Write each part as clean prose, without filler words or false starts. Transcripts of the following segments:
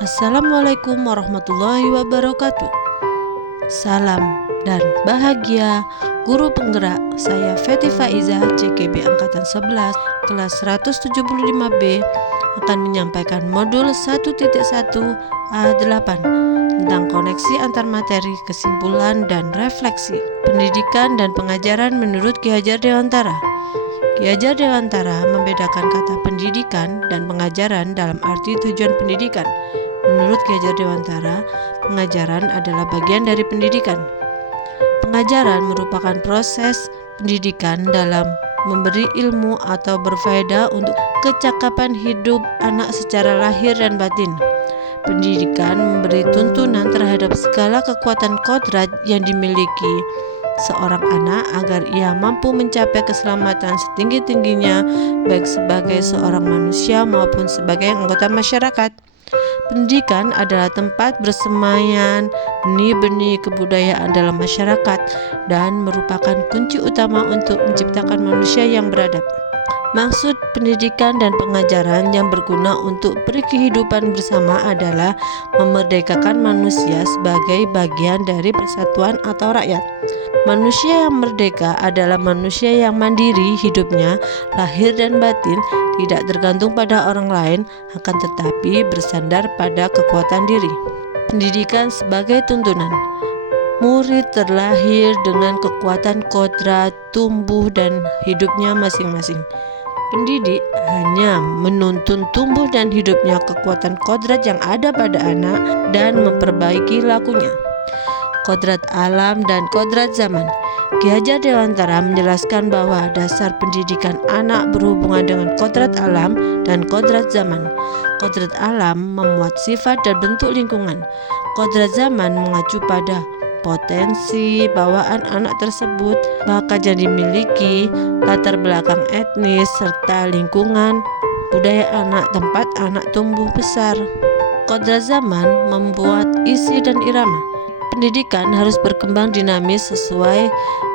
Assalamualaikum warahmatullahi wabarakatuh. Salam dan bahagia guru penggerak. Saya Feti Faiza, CKB Angkatan 11, kelas 175B akan menyampaikan modul 1.1 A8 tentang koneksi antar materi, kesimpulan, dan refleksi. Pendidikan dan pengajaran menurut Ki Hajar Dewantara. Ki Hajar Dewantara membedakan kata pendidikan dan pengajaran dalam arti tujuan pendidikan. Menurut Ki Hajar Dewantara, pengajaran adalah bagian dari pendidikan. Pengajaran merupakan proses pendidikan dalam memberi ilmu atau berfaedah untuk kecakapan hidup anak secara lahir dan batin. Pendidikan memberi tuntunan terhadap segala kekuatan kodrat yang dimiliki seorang anak agar ia mampu mencapai keselamatan setinggi-tingginya, baik sebagai seorang manusia maupun sebagai anggota masyarakat. Pendidikan adalah tempat bersemayam benih-benih kebudayaan dalam masyarakat dan merupakan kunci utama untuk menciptakan manusia yang beradab. Maksud pendidikan dan pengajaran yang berguna untuk berkehidupan bersama adalah memerdekakan manusia sebagai bagian dari persatuan atau rakyat. Manusia yang merdeka adalah manusia yang mandiri hidupnya, lahir dan batin, tidak tergantung pada orang lain, akan tetapi bersandar pada kekuatan diri. Pendidikan sebagai tuntunan. Murid terlahir dengan kekuatan kodrat, tumbuh dan hidupnya masing-masing. Pendidik hanya menuntun tumbuh dan hidupnya kekuatan kodrat yang ada pada anak dan memperbaiki lakunya. Kodrat alam dan kodrat zaman. Ki Hajar Dewantara menjelaskan bahwa dasar pendidikan anak berhubungan dengan kodrat alam dan kodrat zaman. Kodrat alam memuat sifat dan bentuk lingkungan. Kodrat zaman mengacu pada potensi bawaan anak tersebut, bakat yang dimiliki, latar belakang etnis, serta lingkungan budaya anak tempat anak tumbuh besar. Kodrat zaman membuat isi dan irama. Pendidikan harus berkembang dinamis sesuai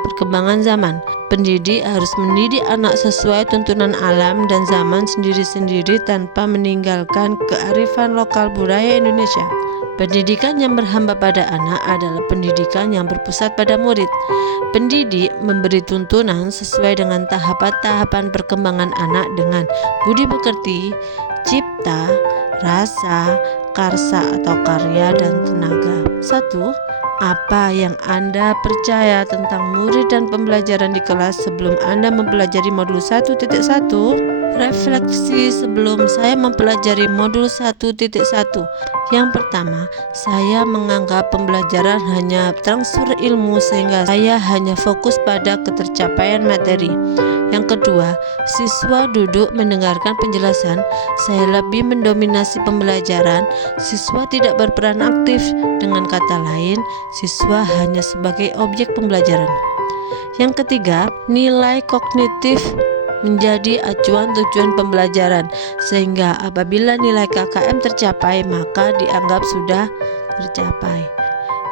perkembangan zaman. Pendidik harus mendidik anak sesuai tuntunan alam dan zaman sendiri-sendiri tanpa meninggalkan kearifan lokal budaya Indonesia. Pendidikan yang berhamba pada anak adalah pendidikan yang berpusat pada murid. Pendidik memberi tuntunan sesuai dengan tahapan-tahapan perkembangan anak dengan budi pekerti, cipta, rasa, karsa atau karya dan tenaga. 1. Apa yang Anda percaya tentang murid dan pembelajaran di kelas sebelum Anda mempelajari modul 1.1? Refleksi sebelum saya mempelajari modul 1.1. Yang pertama, saya menganggap pembelajaran hanya transfer ilmu sehingga saya hanya fokus pada ketercapaian materi. Yang kedua, siswa duduk mendengarkan penjelasan, saya lebih mendominasi pembelajaran, siswa tidak berperan aktif. Dengan kata lain, siswa hanya sebagai objek pembelajaran. Yang ketiga, nilai kognitif menjadi acuan tujuan pembelajaran, sehingga apabila nilai KKM tercapai maka dianggap sudah tercapai.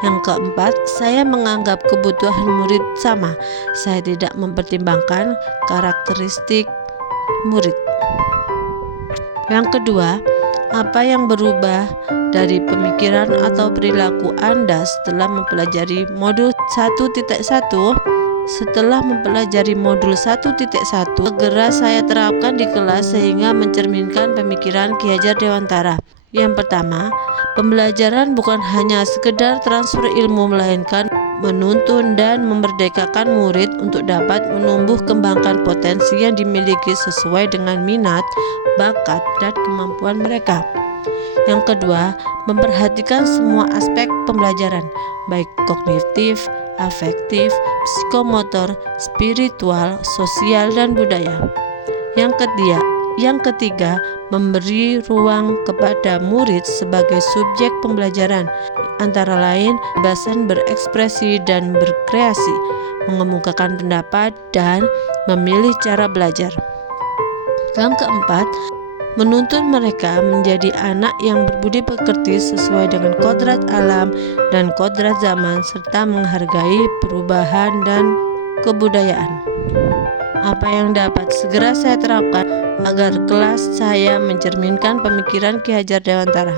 Yang keempat, saya menganggap kebutuhan murid sama. Saya tidak mempertimbangkan karakteristik murid. Yang kedua, apa yang berubah dari pemikiran atau perilaku Anda setelah mempelajari modul 1.1? Setelah mempelajari modul 1.1, segera saya terapkan di kelas sehingga mencerminkan pemikiran Ki Hajar Dewantara. Yang pertama, pembelajaran bukan hanya sekedar transfer ilmu, melainkan menuntun dan memerdekakan murid untuk dapat menumbuh kembangkan potensi yang dimiliki sesuai dengan minat, bakat, dan kemampuan mereka. Yang kedua, memperhatikan semua aspek pembelajaran, baik kognitif, afektif, psikomotor, spiritual, sosial, dan budaya. Yang ketiga, memberi ruang kepada murid sebagai subjek pembelajaran, antara lain kebebasan berekspresi dan berkreasi, mengemukakan pendapat, dan memilih cara belajar. Yang keempat, menuntun mereka menjadi anak yang berbudi pekerti sesuai dengan kodrat alam dan kodrat zaman, serta menghargai perubahan dan kebudayaan. Apa yang dapat segera saya terapkan agar kelas saya mencerminkan pemikiran Ki Hajar Dewantara?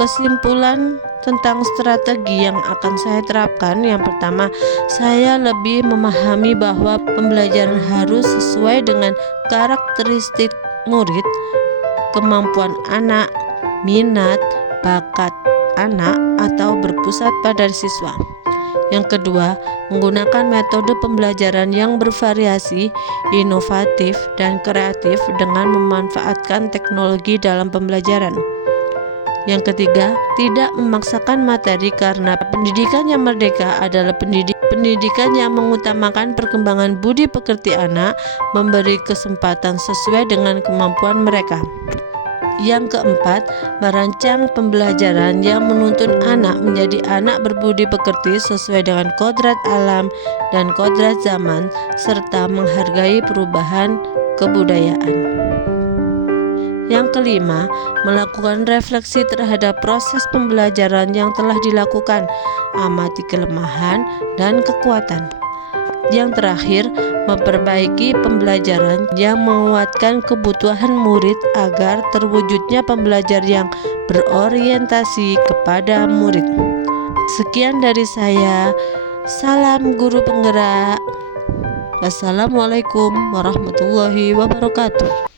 Kesimpulan tentang strategi yang akan saya terapkan, yang pertama, saya lebih memahami bahwa pembelajaran harus sesuai dengan karakteristik murid, kemampuan anak, minat, bakat anak, atau berpusat pada siswa. Yang kedua, menggunakan metode pembelajaran yang bervariasi, inovatif, dan kreatif dengan memanfaatkan teknologi dalam pembelajaran. Yang ketiga, tidak memaksakan materi karena pendidikan yang merdeka adalah pendidikan yang mengutamakan perkembangan budi pekerti anak, memberi kesempatan sesuai dengan kemampuan mereka. Yang keempat, merancang pembelajaran yang menuntun anak menjadi anak berbudi pekerti sesuai dengan kodrat alam dan kodrat zaman, serta menghargai perubahan kebudayaan. Yang kelima, melakukan refleksi terhadap proses pembelajaran yang telah dilakukan, amati kelemahan dan kekuatan. Yang terakhir, memperbaiki pembelajaran yang menguatkan kebutuhan murid agar terwujudnya pembelajaran yang berorientasi kepada murid. Sekian dari saya. Salam guru penggerak. Wassalamualaikum warahmatullahi wabarakatuh.